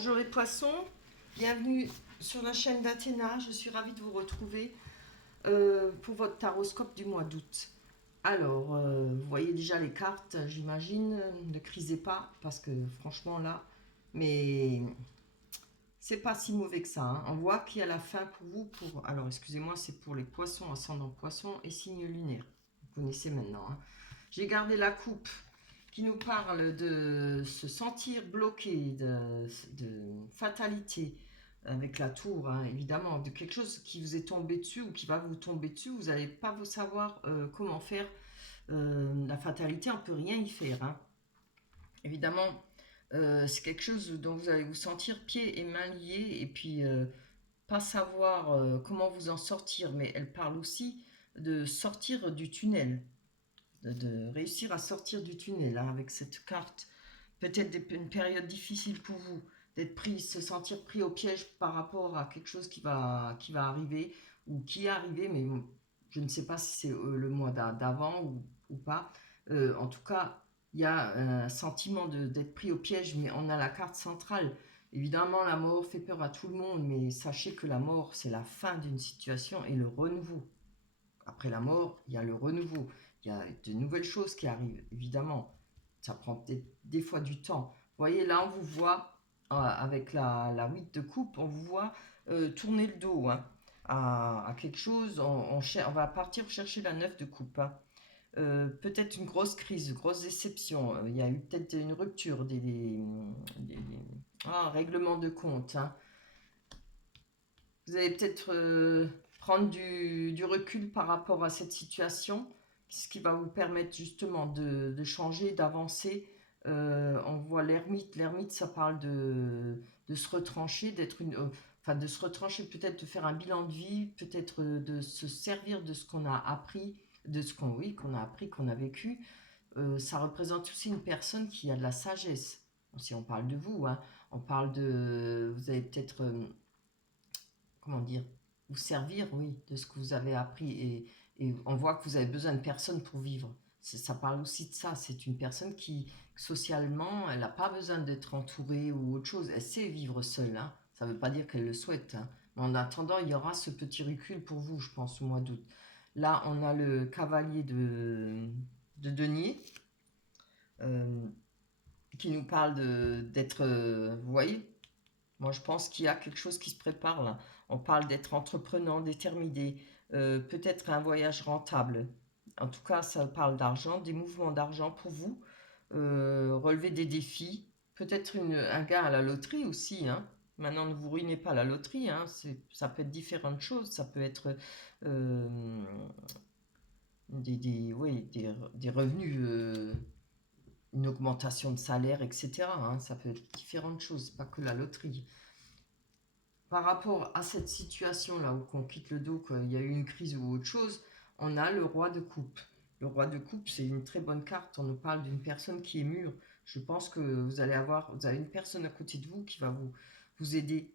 Bonjour les poissons, bienvenue sur la chaîne d'Athéna. Je suis ravie de vous retrouver pour votre taroscope du mois d'août. Alors, vous voyez déjà les cartes, j'imagine. Ne crisez pas parce que franchement là, mais c'est pas si mauvais que ça, hein. On voit qu'il y a la fin pour vous. Alors, excusez-moi, c'est pour les poissons, ascendant poisson et signe lunaire. Vous connaissez maintenant, hein. J'ai gardé la coupe qui nous parle de se sentir bloqué, de fatalité avec la tour, hein, évidemment, de quelque chose qui vous est tombé dessus ou qui va vous tomber dessus. Vous n'allez pas vous savoir comment faire. La fatalité, on ne peut rien y faire, hein. Évidemment, c'est quelque chose dont vous allez vous sentir pieds et mains liés et puis pas savoir comment vous en sortir. Mais elle parle aussi de sortir du tunnel, de réussir à sortir du tunnel, hein, avec cette carte. Peut-être une période difficile pour vous, d'être pris, se sentir pris au piège par rapport à quelque chose qui va arriver ou qui est arrivé, mais je ne sais pas si c'est le mois d'avant ou pas. En tout cas, il y a un sentiment d'être pris au piège, mais on a la carte centrale. Évidemment, la mort fait peur à tout le monde, mais sachez que la mort, c'est la fin d'une situation et le renouveau. Après la mort, il y a le renouveau. Il y a de nouvelles choses qui arrivent, évidemment. Ça prend peut-être des fois du temps. Vous voyez, là, on vous voit, avec la 8 de coupe, on vous voit tourner le dos, hein, à quelque chose. On va partir chercher la 9 de coupe, hein. Peut-être une grosse crise, une grosse déception. Il y a eu peut-être une rupture, un règlement de compte, hein. Vous allez peut-être prendre du recul par rapport à cette situation, ce qui va vous permettre justement de changer, d'avancer. On voit l'ermite. L'ermite, ça parle de se retrancher, enfin de se retrancher, peut-être de faire un bilan de vie, peut-être de se servir de ce qu'on a appris, de ce qu'on oui, qu'on a appris, qu'on a vécu. Ça représente aussi une personne qui a de la sagesse. Si on parle de vous, hein, on parle de... Vous avez peut-être... comment dire, vous servir, oui, de ce que vous avez appris. Et on voit que vous avez besoin de personnes pour vivre. Ça parle aussi de ça. C'est une personne qui, socialement, elle n'a pas besoin d'être entourée ou autre chose. Elle sait vivre seule, hein. Ça ne veut pas dire qu'elle le souhaite, hein. Mais en attendant, il y aura ce petit recul pour vous, je pense, au mois d'août. Là, on a le cavalier de denier, euh, qui nous parle d'être, vous voyez, moi, je pense qu'il y a quelque chose qui se prépare là. On parle d'être entreprenant, déterminé, peut-être un voyage rentable. En tout cas, ça parle d'argent, des mouvements d'argent pour vous, relever des défis, peut-être un gain à la loterie aussi, hein. Maintenant, ne vous ruinez pas la loterie, hein. Ça peut être différentes choses. Ça peut être euh, oui, des revenus, une augmentation de salaire, etc., hein. Ça peut être différentes choses, pas que la loterie. Par rapport à cette situation-là où qu'on quitte le dos, qu'il y a eu une crise ou autre chose, on a le roi de coupe. Le roi de coupe, c'est une très bonne carte. On nous parle d'une personne qui est mûre. Je pense que vous avez une personne à côté de vous qui va vous aider,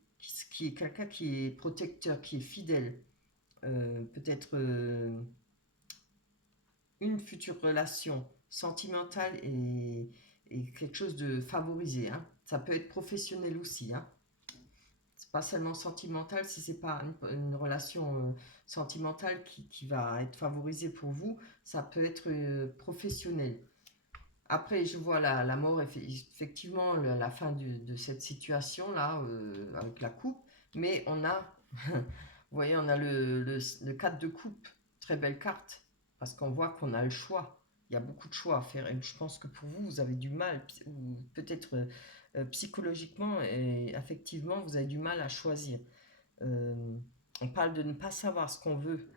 qui est quelqu'un qui est protecteur, qui est fidèle. Peut-être une future relation sentimentale et quelque chose de favorisé, hein. Ça peut être professionnel aussi, hein. C'est pas seulement sentimental, si c'est pas une relation sentimentale qui va être favorisée pour vous, ça peut être professionnel. Après, je vois la mort, effectivement, la fin de cette situation-là, avec la coupe, mais on a, vous voyez, on a le 4 de coupe, très belle carte, parce qu'on voit qu'on a le choix. Il y a beaucoup de choix à faire, et je pense que pour vous, vous avez du mal, ou peut-être psychologiquement et affectivement, vous avez du mal à choisir. Euh, on parle de ne pas savoir ce qu'on veut,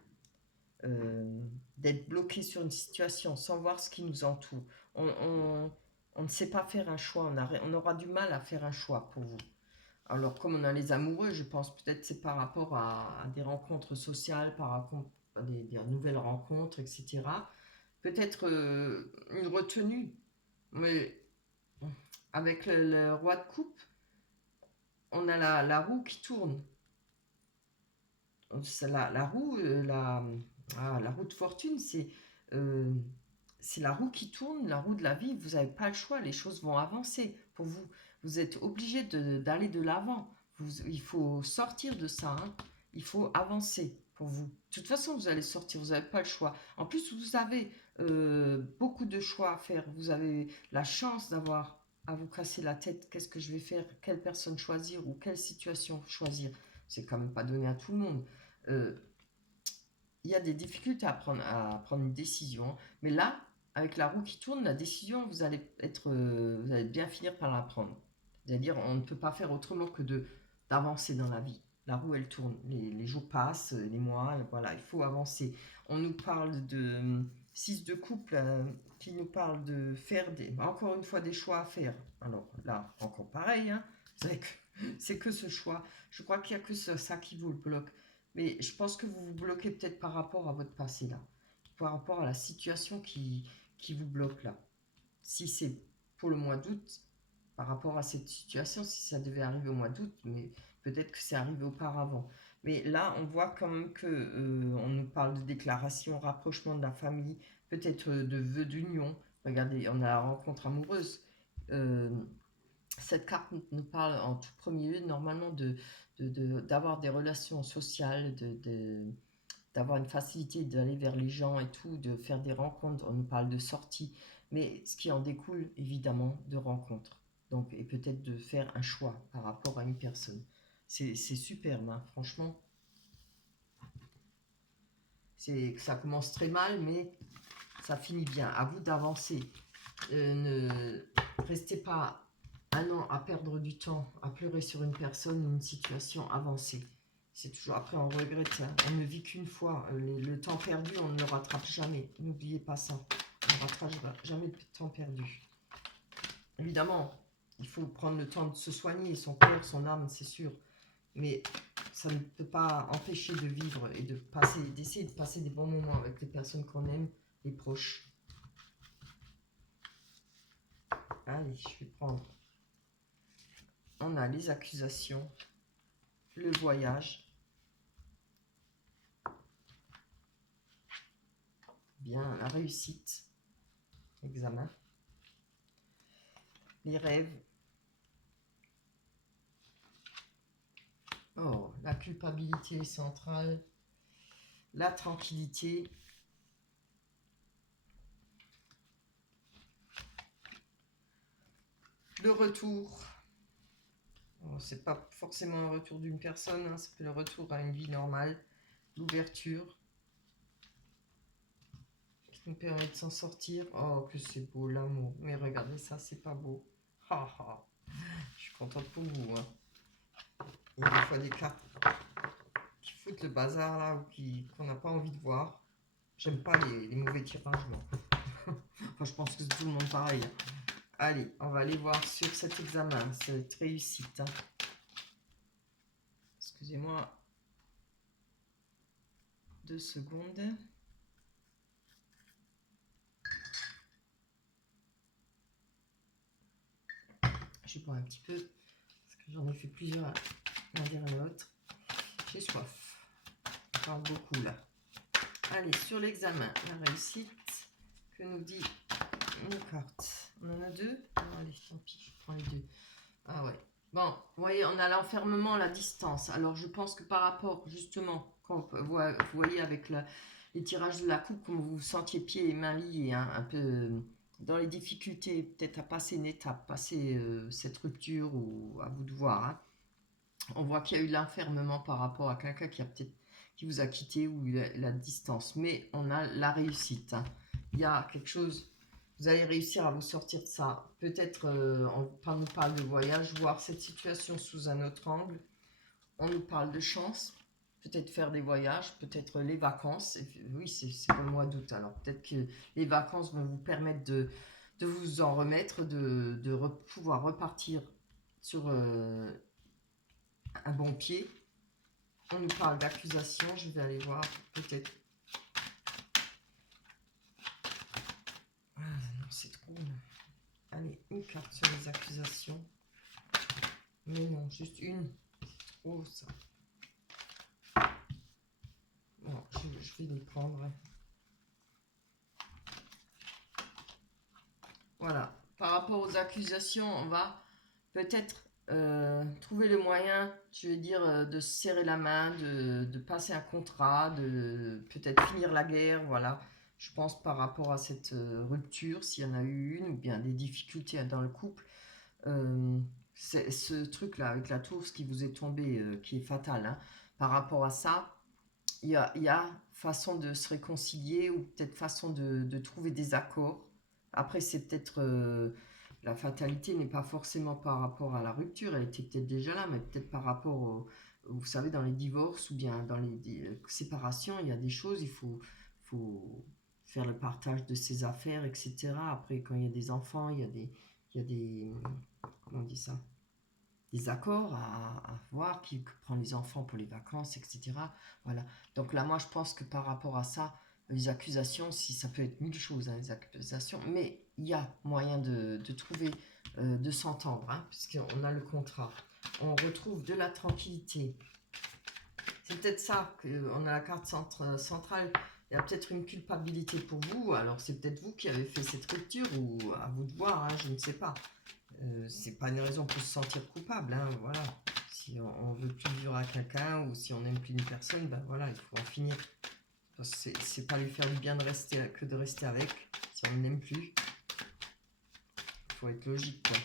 d'être bloqué sur une situation sans voir ce qui nous entoure. On ne sait pas faire un choix, on aura du mal à faire un choix pour vous. Alors, comme on a les amoureux, je pense peut-être c'est par rapport à des rencontres sociales, par rapport à des nouvelles rencontres, etc. Peut-être une retenue, mais avec le roi de coupe, on a la roue qui tourne. C'est la roue, la roue de fortune, euh, c'est la roue qui tourne, la roue de la vie. Vous n'avez pas le choix, les choses vont avancer pour vous. vous êtes obligé d'aller de l'avant. Il faut sortir de ça, hein. Il faut avancer pour vous. De toute façon, vous allez sortir, vous n'avez pas le choix. En plus, vous avez beaucoup de choix à faire. Vous avez la chance d'avoir à vous casser la tête. Qu'est-ce que je vais faire? Quelle personne choisir ou quelle situation choisir? C'est quand même pas donné à tout le monde. Il y a des difficultés à prendre une décision. Mais là, avec la roue qui tourne, la décision, vous allez bien finir par la prendre. C'est-à-dire, on ne peut pas faire autrement que d'avancer dans la vie. La roue, elle tourne. Les jours passent, les mois, voilà, il faut avancer. On nous parle de 6 de couple qui nous parle de faire encore une fois des choix à faire. Alors là, encore pareil, hein, c'est que ce choix. Je crois qu'il n'y a que ça qui vous le bloque. Mais je pense que vous vous bloquez peut-être par rapport à votre passé là, par rapport à la situation qui vous bloque là. Si c'est pour le mois d'août, par rapport à cette situation, si ça devait arriver au mois d'août, mais peut-être que c'est arrivé auparavant. Mais là, on voit quand même que on nous parle de déclaration, rapprochement de la famille, peut-être de vœux d'union. Regardez, on a la rencontre amoureuse. Cette carte nous parle en tout premier lieu normalement d'avoir des relations sociales, d'avoir une facilité d'aller vers les gens et tout, de faire des rencontres. On nous parle de sorties, mais ce qui en découle évidemment de rencontres. Donc, et peut-être de faire un choix par rapport à une personne. C'est superbe, hein, franchement. Ça commence très mal, mais ça finit bien. À vous d'avancer. Ne restez pas un an à perdre du temps, à pleurer sur une personne ou une situation avancée. C'est toujours, après on regrette, hein. On ne vit qu'une fois. Le temps perdu, on ne le rattrape jamais. N'oubliez pas ça. On ne rattrape jamais le temps perdu. Évidemment, il faut prendre le temps de se soigner, son cœur, son âme, c'est sûr. Mais ça ne peut pas empêcher de vivre et d'essayer de passer des bons moments avec les personnes qu'on aime, les proches. Allez, je vais prendre. On a les accusations, le voyage. Bien, la réussite, examen. Les rêves. Oh, la culpabilité centrale. La tranquillité. Le retour. Bon, c'est pas forcément un retour d'une personne, hein, c'est le retour à une vie normale. L'ouverture. Qui nous permet de s'en sortir. Oh, que c'est beau l'amour. Mais regardez ça, c'est pas beau. Ha ha. Je suis contente pour vous. Hein. Il y a des fois des cartes qui foutent le bazar là ou qu'on n'a pas envie de voir. J'aime pas les mauvais tirages. Enfin, je pense que c'est tout le monde pareil. Allez, on va aller voir sur cet examen, cette réussite. Hein. Excusez-moi. 2 secondes. Je bois un petit peu, parce que j'en ai fait plusieurs l'un derrière l'autre. J'ai soif. On parle beaucoup là. Allez, sur l'examen, la réussite, que nous dit une carte. On en a 2. Allez, tant pis, je prends les 2. Ah ouais. Bon, vous voyez, on a l'enfermement à la distance. Alors, je pense que par rapport, justement, quand vous voyez avec les tirages de la coupe, comme vous vous sentiez pieds et mains liés, hein, un peu dans les difficultés, peut-être à passer une étape, passer cette rupture, ou à vous de voir. Hein. On voit qu'il y a eu l'enfermement par rapport à quelqu'un qui vous a quitté, ou la distance. Mais on a la réussite. Hein. Il y a quelque chose... Vous allez réussir à vous sortir de ça. Peut-être, on nous parle de voyage, voir cette situation sous un autre angle. On nous parle de chance, peut-être faire des voyages, peut-être les vacances. Et oui, c'est pour le mois d'août. Alors peut-être que les vacances vont vous permettre de vous en remettre, pouvoir repartir sur un bon pied. On nous parle d'accusation. Je vais aller voir peut-être. Non, c'est trop. Allez, une carte sur les accusations. Mais non, juste une. C'est trop ça. Bon, je vais les prendre. Voilà. Par rapport aux accusations, on va peut-être trouver le moyen, je veux dire, de se serrer la main, de passer un contrat, de peut-être finir la guerre, voilà. Je pense par rapport à cette rupture, s'il y en a eu une, ou bien des difficultés dans le couple. C'est ce truc-là avec la tour, ce qui vous est tombé, qui est fatal, hein. Par rapport à ça, il y a façon de se réconcilier ou peut-être façon de trouver des accords. Après, c'est peut-être la fatalité n'est pas forcément par rapport à la rupture, elle était peut-être déjà là, mais peut-être par rapport vous savez, dans les divorces ou bien dans les séparations, il y a des choses, faut faire le partage de ses affaires, etc. Après, quand il y a des enfants, il y a des, comment on dit ça? Des accords à voir, qui prend les enfants pour les vacances, etc. Voilà. Donc là, moi, je pense que par rapport à ça, les accusations, si ça peut être mille choses, hein, les accusations, mais il y a moyen de trouver, de s'entendre, hein, puisqu'on a le contrat. On retrouve de la tranquillité. C'est peut-être ça, qu'on a la carte centrale. Il y a peut-être une culpabilité pour vous. Alors, c'est peut-être vous qui avez fait cette rupture, ou à vous de voir, hein, je ne sais pas. C'est pas une raison pour se sentir coupable, hein, voilà. Si on veut plus vivre à quelqu'un ou si on n'aime plus une personne, ben voilà, il faut en finir. C'est pas lui faire du bien que de rester avec, si on n'aime plus. Il faut être logique, quoi.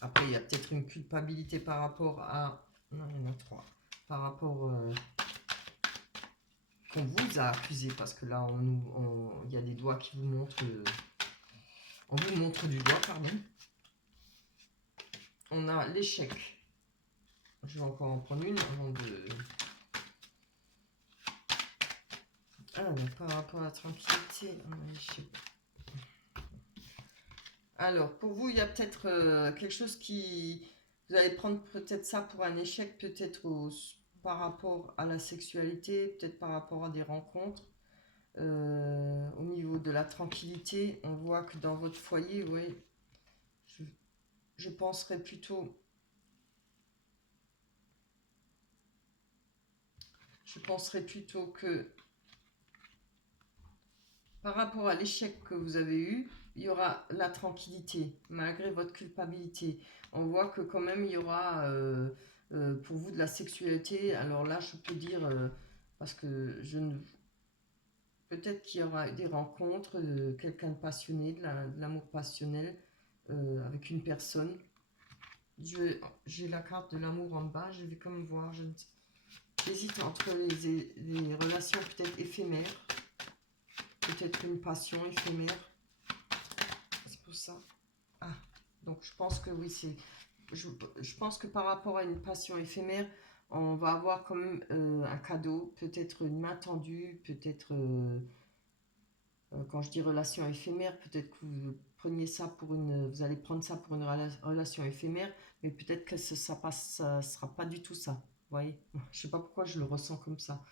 Après, il y a peut-être une culpabilité par rapport à... Non, il y en a trois. Par rapport... qu'on vous a accusé, parce que là, il y a des doigts qui vous montrent... on vous montre du doigt, pardon. On a l'échec. Je vais encore en prendre une avant de... Ah, mais par rapport à la tranquillité, on a l'échec. Alors, pour vous, il y a peut-être quelque chose qui... Vous allez prendre peut-être ça pour un échec, peut-être par rapport à la sexualité, peut-être par rapport à des rencontres. Au niveau de la tranquillité, on voit que dans votre foyer, oui, je penserais plutôt... Je penserais plutôt que par rapport à l'échec que vous avez eu, il y aura la tranquillité, malgré votre culpabilité. On voit que quand même, il y aura pour vous de la sexualité. Alors là, je peux dire, parce que je ne... Peut-être qu'il y aura des rencontres, quelqu'un de passionné, de l'amour passionnel avec une personne. J'ai la carte de l'amour en bas, je vais comme voir. J'hésite entre les relations peut-être éphémères. Peut-être une passion éphémère. C'est pour ça. Ah, donc je pense que oui, c'est... Je pense que par rapport à une passion éphémère, on va avoir quand même un cadeau, peut-être une main tendue, peut-être, quand je dis relation éphémère, peut-être que vous preniez ça pour vous allez prendre ça pour une relation éphémère, mais peut-être que ça sera pas du tout ça. Vous voyez, je sais pas pourquoi je le ressens comme ça.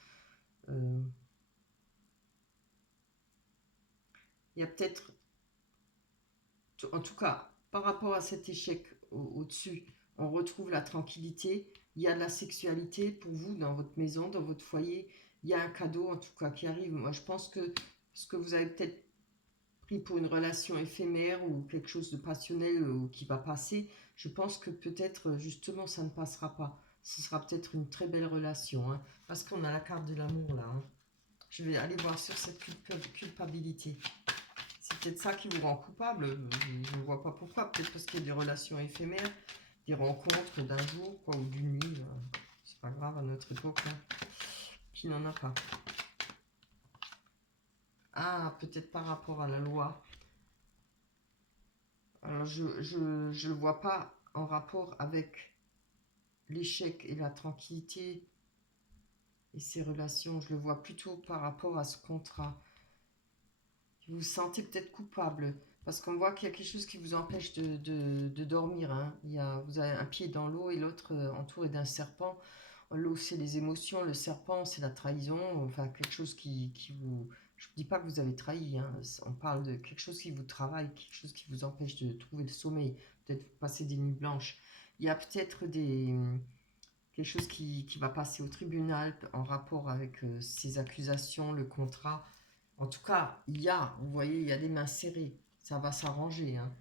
Il y a peut-être, en tout cas, par rapport à cet échec au-dessus, on retrouve la tranquillité. Il y a de la sexualité pour vous dans votre maison, dans votre foyer. Il y a un cadeau, en tout cas, qui arrive. Moi, je pense que ce que vous avez peut-être pris pour une relation éphémère ou quelque chose de passionnel qui va passer, je pense que peut-être, justement, ça ne passera pas. Ce sera peut-être une très belle relation, hein, parce qu'on a la carte de l'amour, là. Hein. Je vais aller voir sur cette culpabilité. C'est peut-être ça qui vous rend coupable. Je ne vois pas pourquoi. Peut-être parce qu'il y a des relations éphémères, des rencontres d'un jour quoi, ou d'une nuit. C'est pas grave à notre époque. Hein. Qui n'en a pas. Ah, peut-être par rapport à la loi. Alors, je le vois pas en rapport avec l'échec et la tranquillité et ces relations. Je le vois plutôt par rapport à ce contrat. Vous vous sentez peut-être coupable parce qu'on voit qu'il y a quelque chose qui vous empêche de dormir. Hein. Vous avez un pied dans l'eau et l'autre entouré d'un serpent. L'eau, c'est les émotions. Le serpent, c'est la trahison. Enfin, quelque chose qui vous... Je ne dis pas que vous avez trahi. Hein. On parle de quelque chose qui vous travaille, quelque chose qui vous empêche de trouver le sommeil. Peut-être passer des nuits blanches. Il y a peut-être quelque chose qui va passer au tribunal en rapport avec ces accusations, le contrat. En tout cas, vous voyez, il y a des mains serrées. Ça va s'arranger. Hein.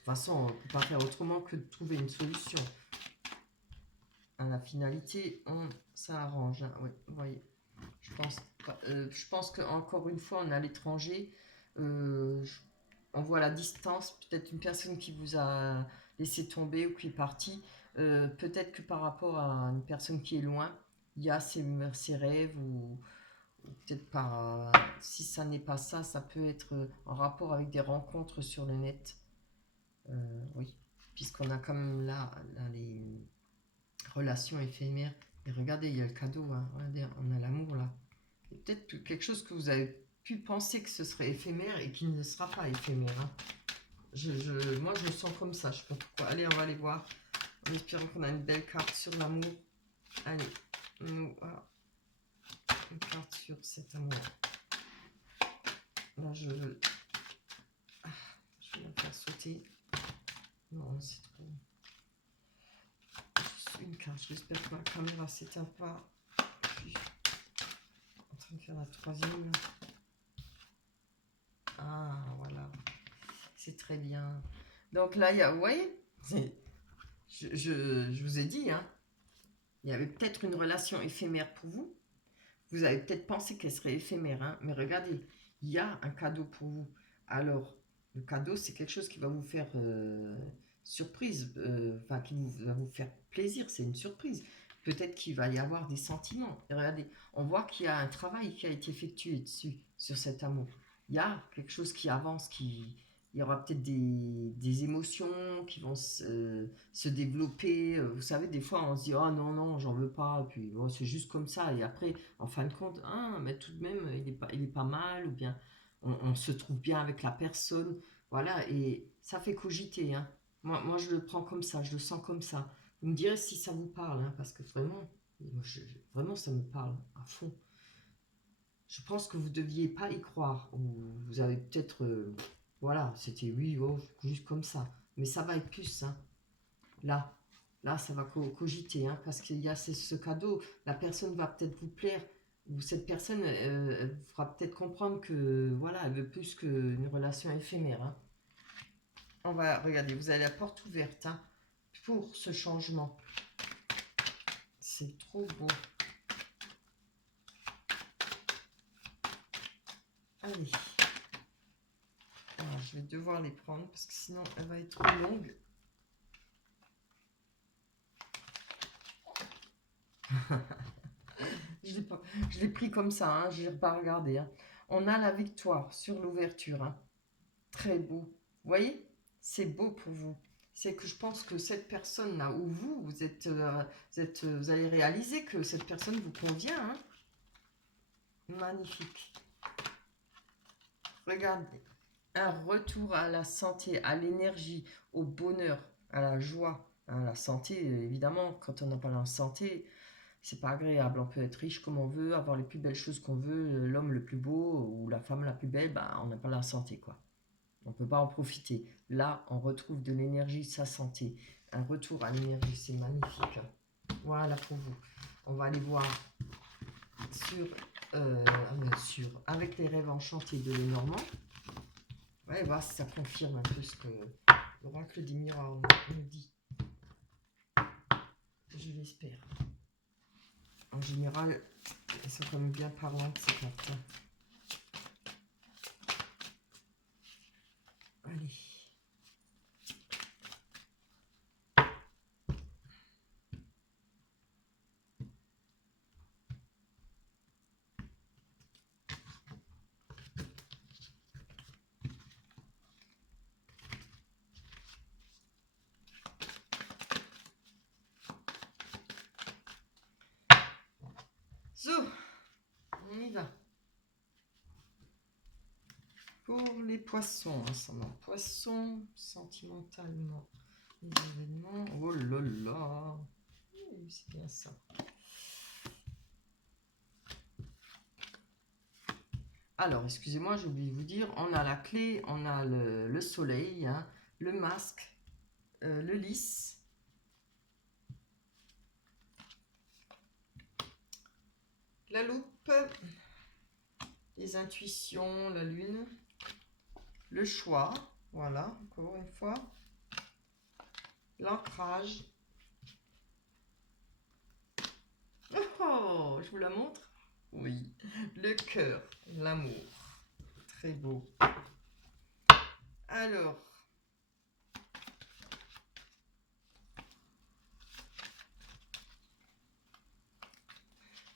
toute façon, on ne peut pas faire autrement que de trouver une solution. À la finalité, on s'arrange. Hein. Oui, vous voyez. Je pense qu'encore une fois, on est à l'étranger. On voit la distance. Peut-être une personne qui vous a laissé tomber ou qui est partie. Peut-être que par rapport à une personne qui est loin, il y a ses rêves ou peut-être pas. Si ça n'est pas ça, ça peut être en rapport avec des rencontres sur le net. Oui, puisqu'on a quand même là les relations éphémères. Et regardez, il y a le cadeau. Hein. Regardez, on a l'amour là. Et peut-être quelque chose que vous avez pu penser que ce serait éphémère et qui ne sera pas éphémère. Hein. Moi, je le sens comme ça. Je sais pas pourquoi. Allez, on va aller voir. En espérant qu'on a une belle carte sur l'amour. Allez, nous, voilà. Une carte sur cet amour. Là, je vais la faire sauter. Non, c'est trop. Juste une carte. J'espère que ma caméra s'éteint pas. Puis, en train de faire la troisième. Ah, voilà. C'est très bien. Donc là, il y a, vous voyez, je vous ai dit, hein, il y avait peut-être une relation éphémère pour vous. Vous avez peut-être pensé qu'elle serait éphémère, hein, mais regardez, il y a un cadeau pour vous. Alors, le cadeau, c'est quelque chose qui va vous faire surprise, enfin, va vous faire plaisir, c'est une surprise. Peut-être qu'il va y avoir des sentiments. Et regardez, on voit qu'il y a un travail qui a été effectué dessus, sur cet amour. Il y a quelque chose qui avance, il y aura peut-être des émotions qui vont se développer. Vous savez, des fois, on se dit, oh non, non, j'en veux pas, et puis oh, c'est juste comme ça. Et après, en fin de compte, ah, mais tout de même, il est pas mal, ou bien on se trouve bien avec la personne. Voilà, et ça fait cogiter. Hein. Moi, je le prends comme ça, je le sens comme ça. Vous me direz si ça vous parle, hein, parce que vraiment, vraiment, ça me parle à fond. Je pense que vous ne deviez pas y croire, ou vous avez peut-être, voilà, c'était oui, oh, juste comme ça. Mais ça va être plus, hein. Là, ça va cogiter, hein, parce qu'il y a ce cadeau. La personne va peut-être vous plaire, ou cette personne elle vous fera peut-être comprendre que, voilà, elle veut plus qu'une relation éphémère. Hein. On va, regardez, vous avez la porte ouverte, hein, pour ce changement. C'est trop beau. Allez. Alors, je vais devoir les prendre parce que sinon elle va être trop longue. Je l'ai pris comme ça, hein, je n'ai pas regardé. Hein. On a la victoire sur l'ouverture. Hein. Très beau. Vous voyez, c'est beau pour vous. C'est que je pense que cette personne-là, ou vous allez réaliser que cette personne vous convient. Hein. Magnifique. Regardez. Un retour à la santé, à l'énergie, au bonheur, à la joie, à la santé. Évidemment, quand on n'a pas la santé, c'est pas agréable. On peut être riche comme on veut, avoir les plus belles choses qu'on veut, l'homme le plus beau ou la femme la plus belle, bah, on n'a pas la santé, quoi. On peut pas en profiter. Là, on retrouve de l'énergie, sa santé. Un retour à l'énergie, c'est magnifique. Voilà pour vous. On va aller voir avec les rêves enchantés de Lenormand. Ouais, voir si ça confirme un peu ce que l'oracle des miroirs nous dit. Je l'espère. En général, elles sont quand même bien parlantes, ces cartes. Allez. So, on y va. Pour les poissons, ensemble. Poissons, sentimentalement, les événements. Oh là là, c'est bien ça. Alors, excusez-moi, j'ai oublié de vous dire, on a la clé, on a le soleil, hein, le masque, le lys, la loupe, les intuitions, la lune, le choix, voilà, encore une fois, l'ancrage. Oh, je vous la montre? Oui, le cœur, l'amour. Très beau. Alors,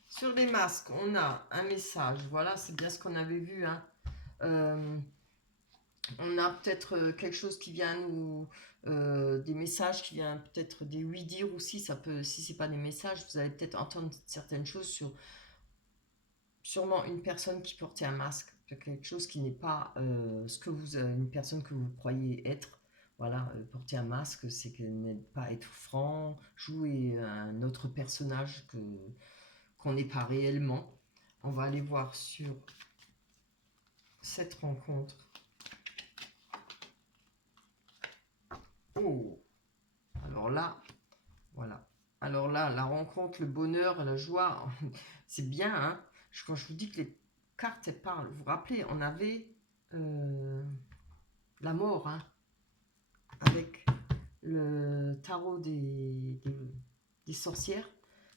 sur les masques, on a un message. Voilà, c'est bien ce qu'on avait vu. Hein. On a peut-être quelque chose qui vient nous... des messages qui viennent peut-être des oui-dire aussi. Ça peut, si ce n'est pas des messages, vous allez peut-être entendre certaines choses sur sûrement une personne qui portait un masque. Quelque chose qui n'est pas ce que vous... une personne que vous croyez être. Voilà, porter un masque, c'est que n'est pas être franc, jouer un autre personnage qu'on n'est pas réellement. On va aller voir sur cette rencontre. Oh, alors là, voilà. Alors là, la rencontre, le bonheur, la joie, c'est bien. Hein. Quand je vous dis que les cartes, elles parlent. Vous vous rappelez, on avait la mort, hein, avec le tarot des sorcières.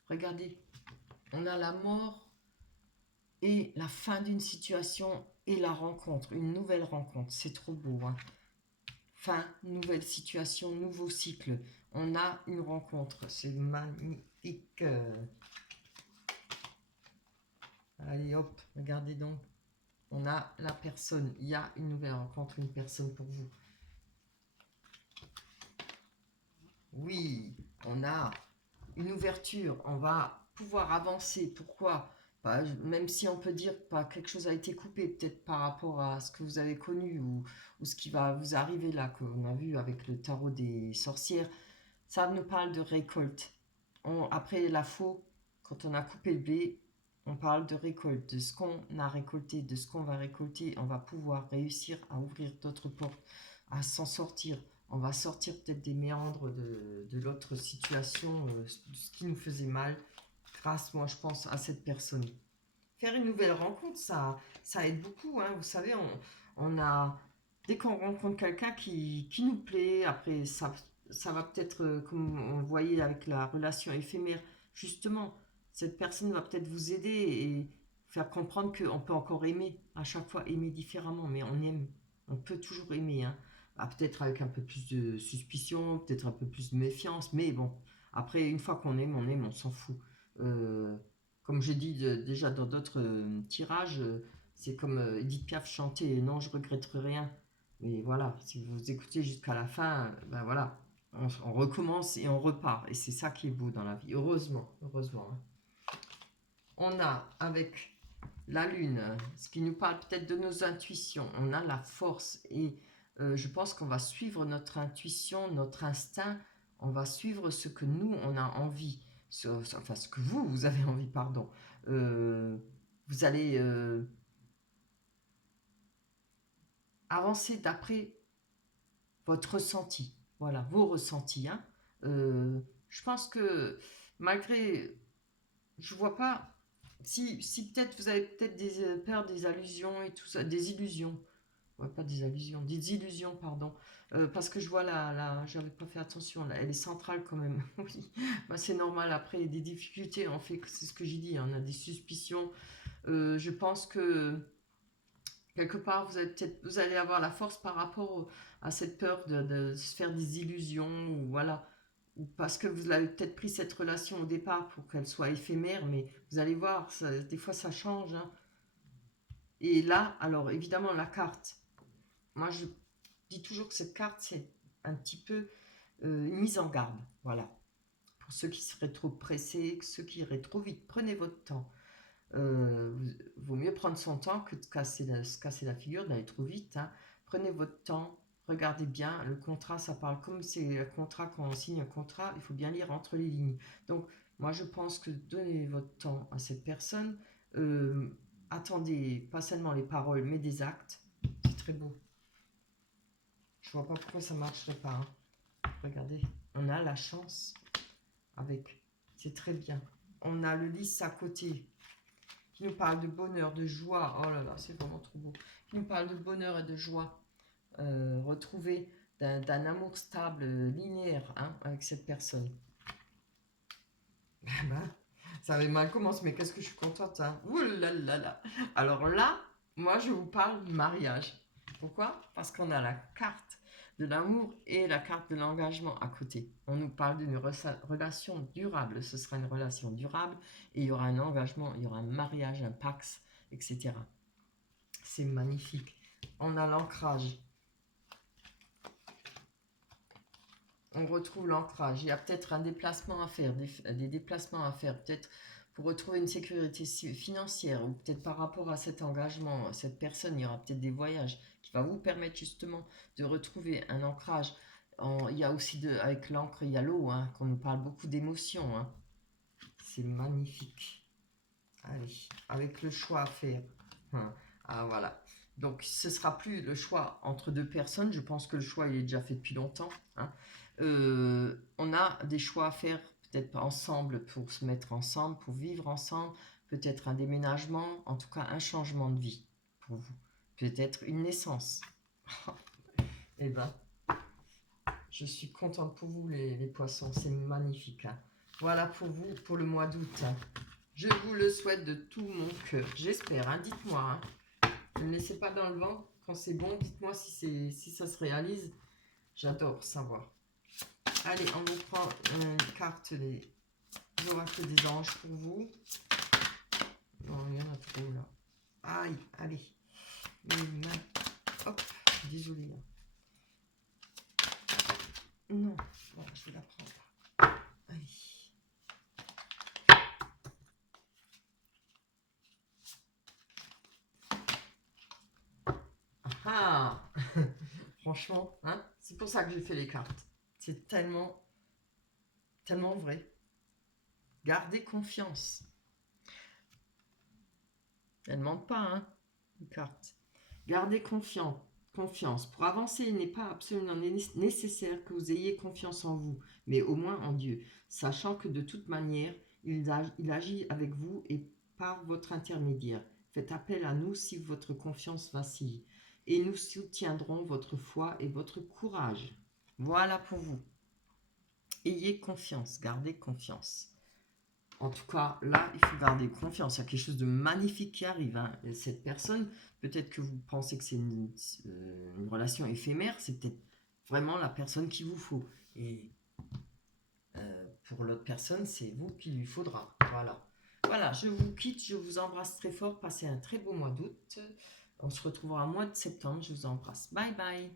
Regardez, on a la mort et la fin d'une situation et la rencontre, une nouvelle rencontre. C'est trop beau. Hein. Fin, nouvelle situation, nouveau cycle. On a une rencontre. C'est magnifique. Allez hop, regardez donc. On a la personne. Il y a une nouvelle rencontre, une personne pour vous. Oui, on a une ouverture. On va pouvoir avancer. Pourquoi? Même si on peut dire que quelque chose a été coupé, peut-être par rapport à ce que vous avez connu ou ce qui va vous arriver là, qu'on a vu avec le tarot des sorcières, ça nous parle de récolte. Après la faux, quand on a coupé le blé, on parle de récolte, de ce qu'on a récolté, de ce qu'on va récolter. On va pouvoir réussir à ouvrir d'autres portes, à s'en sortir. On va sortir peut-être des méandres de l'autre situation, ce qui nous faisait mal, grâce, moi, je pense, à cette personne. Faire une nouvelle rencontre, ça aide beaucoup. Hein. Vous savez, on a, dès qu'on rencontre quelqu'un qui nous plaît, après, ça va peut-être, comme on voyait avec la relation éphémère, justement, cette personne va peut-être vous aider et faire comprendre qu'on peut encore aimer, à chaque fois aimer différemment, mais on aime, on peut toujours aimer. Hein. Peut-être avec un peu plus de suspicion, peut-être un peu plus de méfiance, mais bon, après, une fois qu'on aime, on s'en fout. Comme j'ai dit déjà dans d'autres tirages, c'est comme Edith Piaf chantait Non, je regrette rien. Mais voilà, si vous écoutez jusqu'à la fin, ben voilà, on recommence et on repart. Et c'est ça qui est beau dans la vie, heureusement. Heureusement. Hein. On a avec la lune, ce qui nous parle peut-être de nos intuitions, on a la force et je pense qu'on va suivre notre intuition, notre instinct, on va suivre ce que nous, on a envie, enfin ce que vous avez envie, pardon. Vous allez avancer d'après votre ressenti, voilà, vos ressentis. Hein. Je pense que malgré, je vois pas, si peut-être vous avez peut-être des peurs, des allusions et tout ça, des illusions. Ouais, pas des allusions, des illusions, pardon. Parce que je vois j'avais pas fait attention, là, elle est centrale quand même. Oui, c'est normal. Après, des difficultés, on fait, c'est ce que j'ai dit, hein, on a des suspicions. Je pense que quelque part, vous allez avoir la force par rapport à cette peur de se faire des illusions, ou voilà. Ou parce que vous avez peut-être pris cette relation au départ pour qu'elle soit éphémère, mais vous allez voir, des fois ça change. Hein. Et là, alors évidemment, la carte. Moi, je dis toujours que cette carte, c'est un petit peu une mise en garde. Voilà. Pour ceux qui seraient trop pressés, ceux qui iraient trop vite, prenez votre temps. Vaut mieux prendre son temps que de se casser la figure, d'aller trop vite. Hein. Prenez votre temps, regardez bien. Le contrat, ça parle comme c'est un contrat, quand on signe un contrat, il faut bien lire entre les lignes. Donc, moi, je pense que donnez votre temps à cette personne. Attendez pas seulement les paroles, mais des actes. C'est très beau. Je vois pas pourquoi ça marcherait pas. Hein. Regardez, on a la chance avec. C'est très bien. On a le lys à côté qui nous parle de bonheur, de joie. Oh là là, c'est vraiment trop beau. Qui nous parle de bonheur et de joie. Retrouver d'un amour stable, linéaire, hein, avec cette personne. Ah ben, ça avait mal commencé, mais qu'est-ce que je suis contente, hein. Ouh là là là. Alors là, moi, je vous parle du mariage. Pourquoi? Parce qu'on a la carte de l'amour et la carte de l'engagement à côté. On nous parle d'une relation durable. Ce sera une relation durable et il y aura un engagement, il y aura un mariage, un pax, etc. C'est magnifique. On a l'ancrage. On retrouve l'ancrage. Il y a peut-être un déplacement à faire, des déplacements à faire, peut-être pour retrouver une sécurité financière, ou peut-être par rapport à cet engagement, cette personne, il y aura peut-être des voyages qui va vous permettre justement de retrouver un ancrage. Il y a aussi, avec l'encre, il y a l'eau, hein, qu'on nous parle beaucoup d'émotions. Hein. C'est magnifique. Allez, avec le choix à faire. Hein. Ah voilà. Donc ce sera plus le choix entre deux personnes. Je pense que le choix il est déjà fait depuis longtemps. Hein. On a des choix à faire peut-être ensemble pour se mettre ensemble, pour vivre ensemble. Peut-être un déménagement, en tout cas un changement de vie pour vous. Peut-être une naissance. Eh ben, je suis contente pour vous les poissons. C'est magnifique. Hein. Voilà pour vous pour le mois d'août. Hein. Je vous le souhaite de tout mon cœur. J'espère, hein. Dites-moi. Hein. Ne me laissez pas dans le vent. Quand c'est bon, dites-moi si ça se réalise. J'adore savoir. Allez, on vous prend une carte des oracles des anges pour vous. Non, il y en a trop là. Aïe, allez. Mes mains. Hop, désolé. Non, bon, je vais la prendre. Allez. Ah franchement, hein, c'est pour ça que j'ai fait les cartes. C'est tellement, tellement vrai. Gardez confiance. Elle ne ment pas, hein, les cartes. Gardez confiance. Pour avancer, il n'est pas absolument nécessaire que vous ayez confiance en vous, mais au moins en Dieu, sachant que de toute manière, il agit avec vous et par votre intermédiaire. Faites appel à nous si votre confiance vacille, et nous soutiendrons votre foi et votre courage. Voilà pour vous. Ayez confiance, gardez confiance. En tout cas, là, il faut garder confiance. Il y a quelque chose de magnifique qui arrive. Hein. Et cette personne, peut-être que vous pensez que c'est une relation éphémère, c'est peut-être vraiment la personne qu'il vous faut. Et pour l'autre personne, c'est vous qu'il lui faudra. Voilà. Voilà, je vous quitte, je vous embrasse très fort. Passez un très beau mois d'août. On se retrouvera au mois de septembre. Je vous embrasse. Bye bye.